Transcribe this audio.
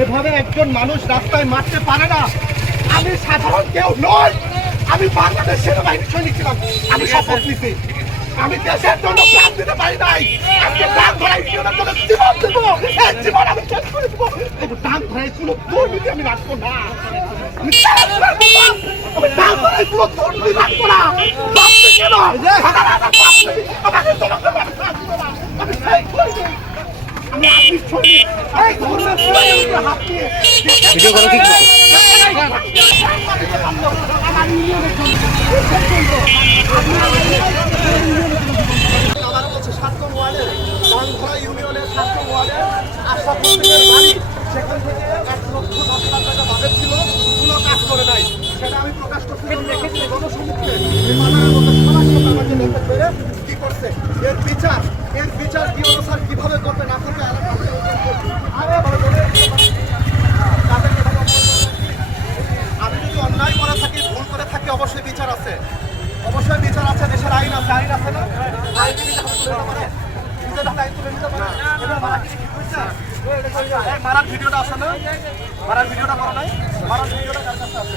এভাবে একজন মানুষ রাস্তায় মারতে পারে না। আমি সাধারণ কেউ নই, আমি বাংলাদেশ সেনাবাহিনী সৈনিক ছিলাম। আমি শপথ নিছি, আমি দেশের জন্য প্রাণ দিতে পারি নাই। আজকে প্রাণ ধরাই জীবনের জন্য জীবন দেবো, এই জীবন আমি শেষ করে দেবো। কিন্তু প্রাণ ধরাই কোনো দুর্নীতি আমি রাখবো না। আমি প্রাণ ধরাই কোনো দুর্নীতি রাখবো না। ভাবতে কেন আমাকে তোমাকে আমি শেষ করে দেবো। আমি আপনি সৈনিক, এই ধর্মের প্রয়োজনের হাত দিয়ে ভিডিও করো ঠিক মতো। আমার ইউনিয়নের জন্য আমার হচ্ছে 7 নং ওয়ার্ডের বাংলা ইউনিয়নের 7 নং ওয়ার্ডের আশরাফুদ্দিনের বাড়ি। সেখান থেকে 1,10,00,000 টাকা বাজেট ছিল, কোনো কাজ করে নাই। সেটা আমি প্রকাশ করতে দেখেছি গণসম্মুখে। এই বাজারের মধ্যে সরাসরি আমাকে দেখতে পেরে কি করছে, এর বিচার কি অনুসার কিভাবে করবে না করবে আমি যদি অন্যায় করে থাকি, ভুল করে থাকি, অবশ্যই বিচার আছে, অবশ্যই বিচার আছে। দেশের আইন আছে, আইন আছে না? আইন মারার ভিডিওটা আছে না? মারার ভিডিওটা করা নাই, মারার ভিডিওটা কার কাছে আছে?